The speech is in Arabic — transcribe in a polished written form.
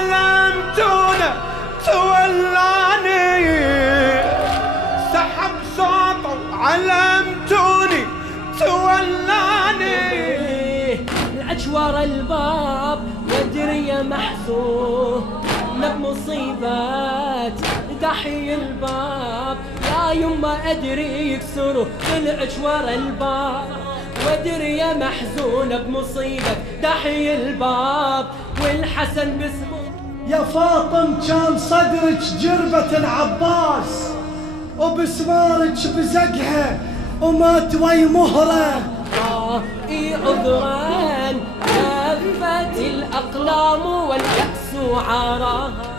علمتونا تولاني، سحب صوته علمتوني تولاني. العجوار الباب وادري محزون بمصيبات دحي الباب، يا يما ادري يكسروا العجوار الباب، وادري محزون بمصيبة دحي الباب، والحسن باسمه يا فاطم كان صدرك جربة العباس، وبسمارك بزقها ومات وي مهره. اي عذران كافت الاقلام واليأس عراها.